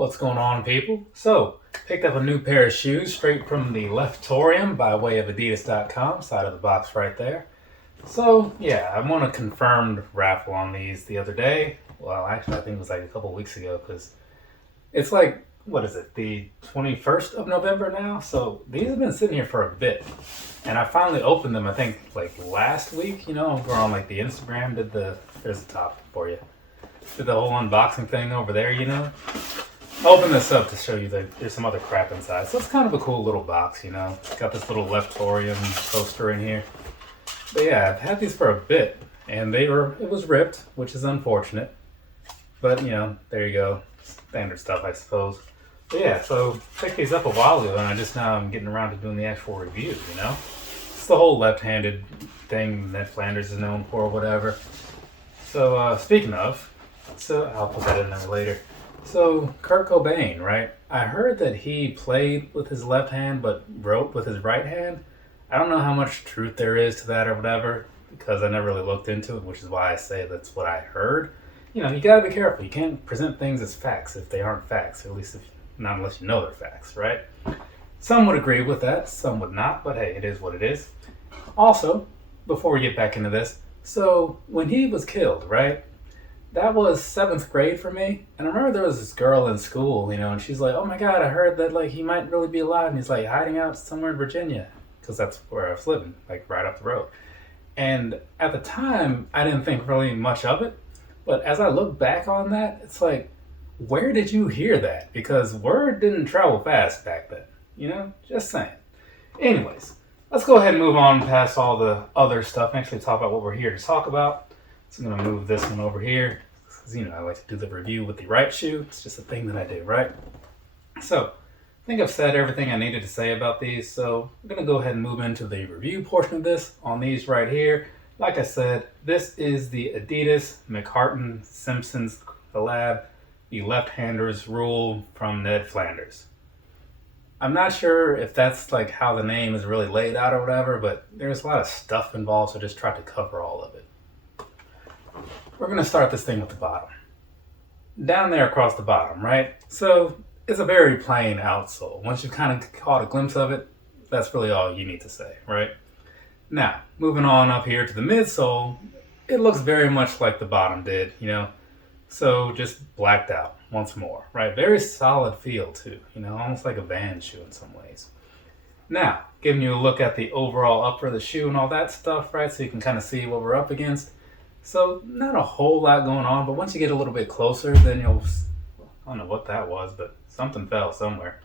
What's going on, people? So, picked up a new pair of shoes straight from the Leftrorium by way of Adidas.com, side of the box right there. So, yeah, I won a confirmed raffle on these the other day. Well, actually, I think it was like a couple weeks ago because it's like, what is it, the 21st of November now? So, these have been sitting here for a bit. And I finally opened them, I think, like last week, we're on like the Instagram, there's the top for you. Did the whole unboxing thing over there, I'll open this up to show you that there's some other crap inside. So it's kind of a cool little box, Got this little Leftrorium poster in here. But yeah, I've had these for a bit, and it was ripped, which is unfortunate. But, there you go. Standard stuff, I suppose. But yeah, so picked these up a while ago, and I'm getting around to doing the actual review, It's the whole left-handed thing Ned Flanders is known for, or whatever. So, speaking of, I'll put that in there later. So, Kurt Cobain, right? I heard that he played with his left hand but wrote with his right hand. I don't know how much truth there is to that or whatever, because I never really looked into it, which is why I say that's what I heard. You gotta be careful. You can't present things as facts if they aren't facts, at least not unless you know they're facts, right? Some would agree with that, some would not, but hey, it is what it is. Also, before we get back into this, so when he was killed, right? That was 7th grade for me. And I remember there was this girl in school, and she's like, oh my God, I heard that like he might really be alive. And he's like hiding out somewhere in Virginia. Because that's where I was living, like right up the road. And at the time, I didn't think really much of it. But as I look back on that, it's like, where did you hear that? Because word didn't travel fast back then. Just saying. Anyways, let's go ahead and move on past all the other stuff and actually talk about what we're here to talk about. So I'm going to move this one over here because, I like to do the review with the right shoe. It's just a thing that I do, right? So I think I've said everything I needed to say about these. So I'm going to go ahead and move into the review portion of this on these right here. Like I said, this is the Adidas McCarten Simpsons collab, the left-handers rule from Ned Flanders. I'm not sure if that's like how the name is really laid out or whatever, but there's a lot of stuff involved, so I just tried to cover all of it. We're going to start this thing with the bottom. Down there across the bottom, right? So it's a very plain outsole. Once you've kind of caught a glimpse of it, that's really all you need to say, right? Now, moving on up here to the midsole, it looks very much like the bottom did, So just blacked out once more, right? Very solid feel too, almost like a Vans shoe in some ways. Now, giving you a look at the overall upper of the shoe and all that stuff, right? So you can kind of see what we're up against. So not a whole lot going on, but once you get a little bit closer, then I don't know what that was, but something fell somewhere.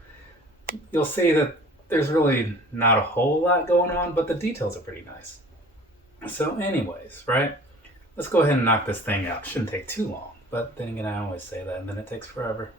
You'll see that there's really not a whole lot going on, but the details are pretty nice. So anyways, right? Let's go ahead and knock this thing out. Shouldn't take too long, but then again, I always say that, and then it takes forever.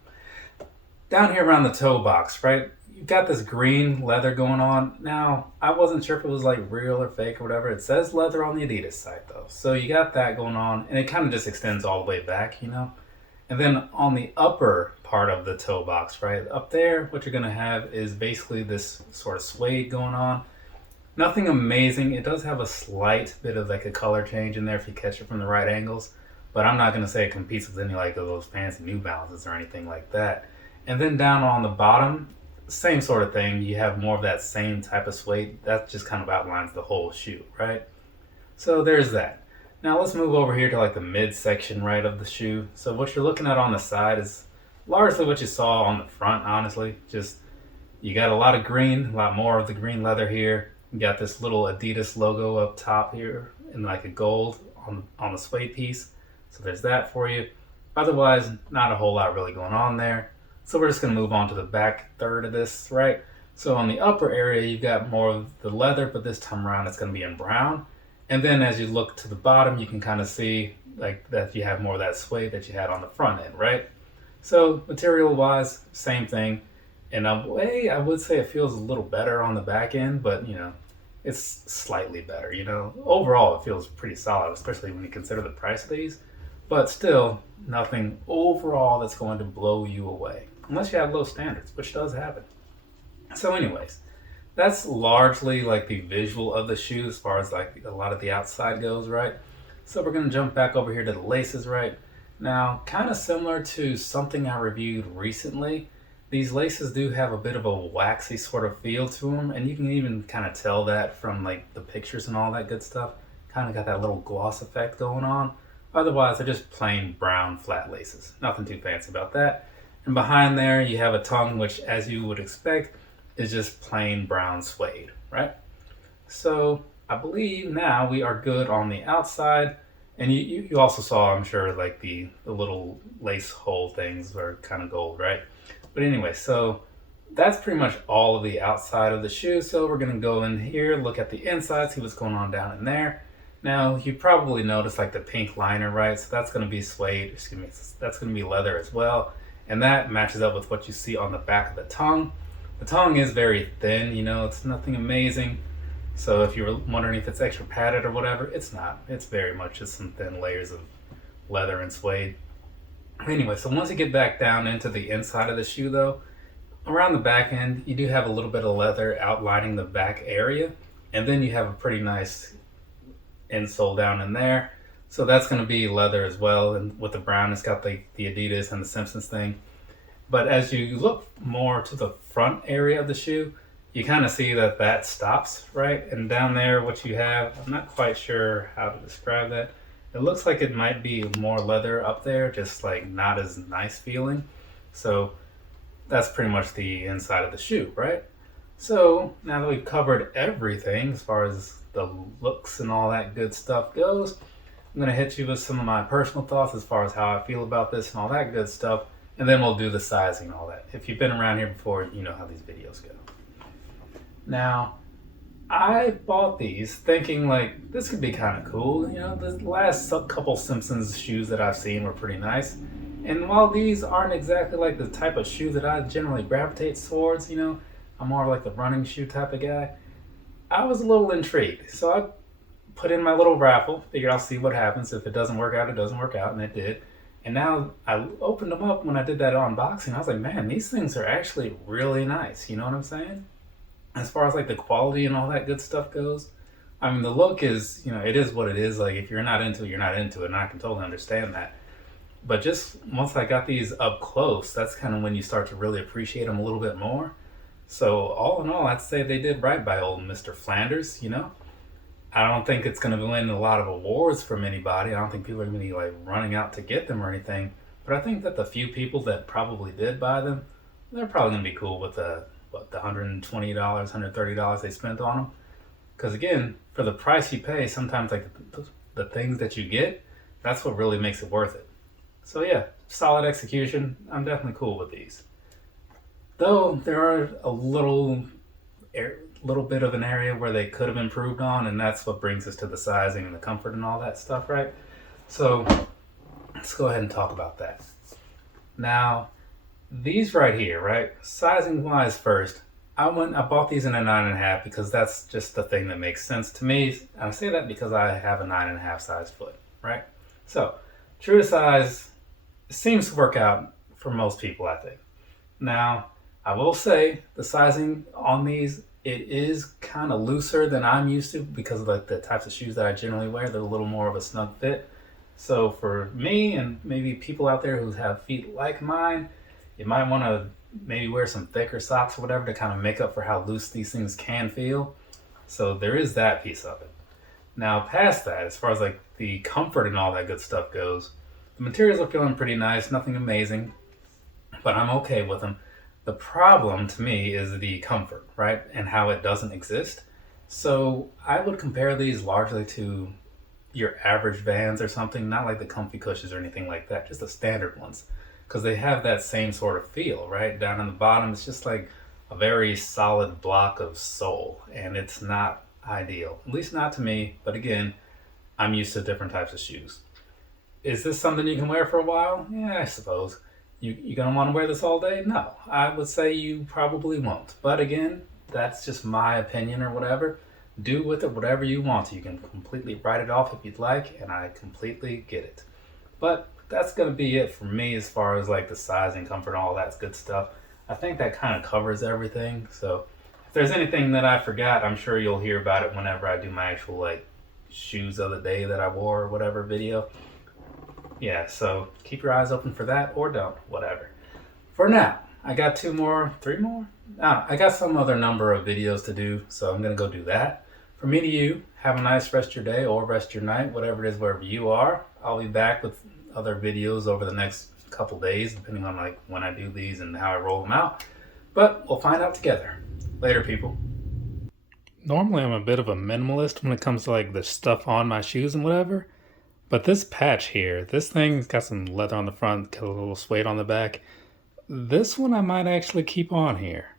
Down here around the toe box, right? You've got this green leather going on. Now, I wasn't sure if it was like real or fake or whatever. It says leather on the Adidas site though. So you got that going on, and it kind of just extends all the way back, And then on the upper part of the toe box, right? Up there, what you're gonna have is basically this sort of suede going on. Nothing amazing. It does have a slight bit of like a color change in there if you catch it from the right angles. But I'm not gonna say it competes with any like of those fancy New Balances or anything like that. And then down on the bottom, same sort of thing. You have more of that same type of suede. That just kind of outlines the whole shoe, right? So there's that. Now let's move over here to like the midsection, right, of the shoe. So what you're looking at on the side is largely what you saw on the front, honestly. Just, you got a lot of green, a lot more of the green leather here. You got this little Adidas logo up top here in like a gold on the suede piece. So there's that for you. Otherwise, not a whole lot really going on there. So we're just going to move on to the back third of this, right? So on the upper area, you've got more of the leather, but this time around it's going to be in brown. And then as you look to the bottom, you can kind of see like that you have more of that suede that you had on the front end, right? So material-wise, same thing. In a way, I would say it feels a little better on the back end, but it's slightly better. Overall, it feels pretty solid, especially when you consider the price of these. But still, nothing overall that's going to blow you away. Unless you have low standards, which does happen. So anyways, that's largely like the visual of the shoe as far as like a lot of the outside goes, right? So we're going to jump back over here to the laces, right? Now, kind of similar to something I reviewed recently, these laces do have a bit of a waxy sort of feel to them, and you can even kind of tell that from like the pictures and all that good stuff. Kind of got that little gloss effect going on. Otherwise, they're just plain brown flat laces. Nothing too fancy about that. And behind there, you have a tongue, which, as you would expect, is just plain brown suede, right? So I believe now we are good on the outside. And you also saw, I'm sure, like the little lace hole things are kind of gold, right? But anyway, so that's pretty much all of the outside of the shoe. So we're going to go in here, look at the inside, see what's going on down in there. Now, you probably noticed like the pink liner, right? So that's going to be suede, excuse me, that's going to be leather as well. And that matches up with what you see on the back of the tongue. The tongue is very thin, you know, it's nothing amazing. So if you were wondering if it's extra padded or whatever, it's not. It's very much just some thin layers of leather and suede. Anyway, so once you get back down into the inside of the shoe though, around the back end, you do have a little bit of leather outlining the back area. And then you have a pretty nice insole down in there. So that's going to be leather as well. And with the brown, it's got the Adidas and the Simpsons thing. But as you look more to the front area of the shoe, you kind of see that that stops, right? And down there, what you have, I'm not quite sure how to describe that. It looks like it might be more leather up there, just like not as nice feeling. So that's pretty much the inside of the shoe, right? So now that we've covered everything as far as the looks and all that good stuff goes, I'm going to hit you with some of my personal thoughts as far as how I feel about this and all that good stuff. And then we'll do the sizing and all that. If you've been around here before, you know how these videos go. Now, I bought these thinking like this could be kind of cool. You know, the last couple Simpsons shoes that I've seen were pretty nice. And while these aren't exactly like the type of shoe that I generally gravitate towards, you know, I'm more like the running shoe type of guy, I was a little intrigued. So I put in my little raffle, figured I'll see what happens. If it doesn't work out, it doesn't work out, and it did. And now I opened them up when I did that unboxing. I was like, man, these things are actually really nice. You know what I'm saying? As far as like the quality and all that good stuff goes, I mean, the look is, you know, it is what it is. Like, if you're not into it, you're not into it. And I can totally understand that. But just once I got these up close, that's kind of when you start to really appreciate them a little bit more. So all in all, I'd say they did right by old Mr. Flanders, you know? I don't think it's going to win a lot of awards from anybody. I don't think people are going to be like running out to get them or anything. But I think that the few people that probably did buy them, they're probably going to be cool with the $120, $130 they spent on them. Because again, for the price you pay, sometimes like the things that you get, that's what really makes it worth it. So yeah, solid execution. I'm definitely cool with these. Though there are a little bit of an area where they could have improved on, and that's what brings us to the sizing and the comfort and all that stuff, right? So let's go ahead and talk about that. Now, these right here, right? Sizing wise first, I bought these in a 9.5 because that's just the thing that makes sense to me. I say that because I have a 9.5 size foot, right? So true to size seems to work out for most people, I think. Now, I will say the sizing on these, it is kind of looser than I'm used to because of like the types of shoes that I generally wear. They're a little more of a snug fit. So for me and maybe people out there who have feet like mine, you might want to maybe wear some thicker socks or whatever to kind of make up for how loose these things can feel. So there is that piece of it. Now past that, as far as like the comfort and all that good stuff goes, the materials are feeling pretty nice, nothing amazing, but I'm okay with them. The problem to me is the comfort, right? And how it doesn't exist. So I would compare these largely to your average Vans or something, not like the comfy cushions or anything like that, just the standard ones. Because they have that same sort of feel, right? Down in the bottom, it's just like a very solid block of sole, and it's not ideal. At least not to me, but again, I'm used to different types of shoes. Is this something you can wear for a while? Yeah, I suppose. You gonna want to wear this all day? No, I would say you probably won't. But again, that's just my opinion or whatever. Do with it whatever you want to. You can completely write it off if you'd like, and I completely get it. But that's gonna be it for me as far as like the size and comfort and all that good stuff. I think that kind of covers everything. So if there's anything that I forgot, I'm sure you'll hear about it whenever I do my actual like shoes of the day that I wore or whatever video. Yeah, so keep your eyes open for that or don't, whatever. For now, I got 3 more. I got some other number of videos to do, so I'm going to go do that. For me to you, have a nice rest of your day or rest of your night, whatever it is, wherever you are. I'll be back with other videos over the next couple days, depending on like when I do these and how I roll them out. But we'll find out together. Later, people. Normally, I'm a bit of a minimalist when it comes to like the stuff on my shoes and whatever. But this patch here, this thing's got some leather on the front, got a little suede on the back. This one I might actually keep on here.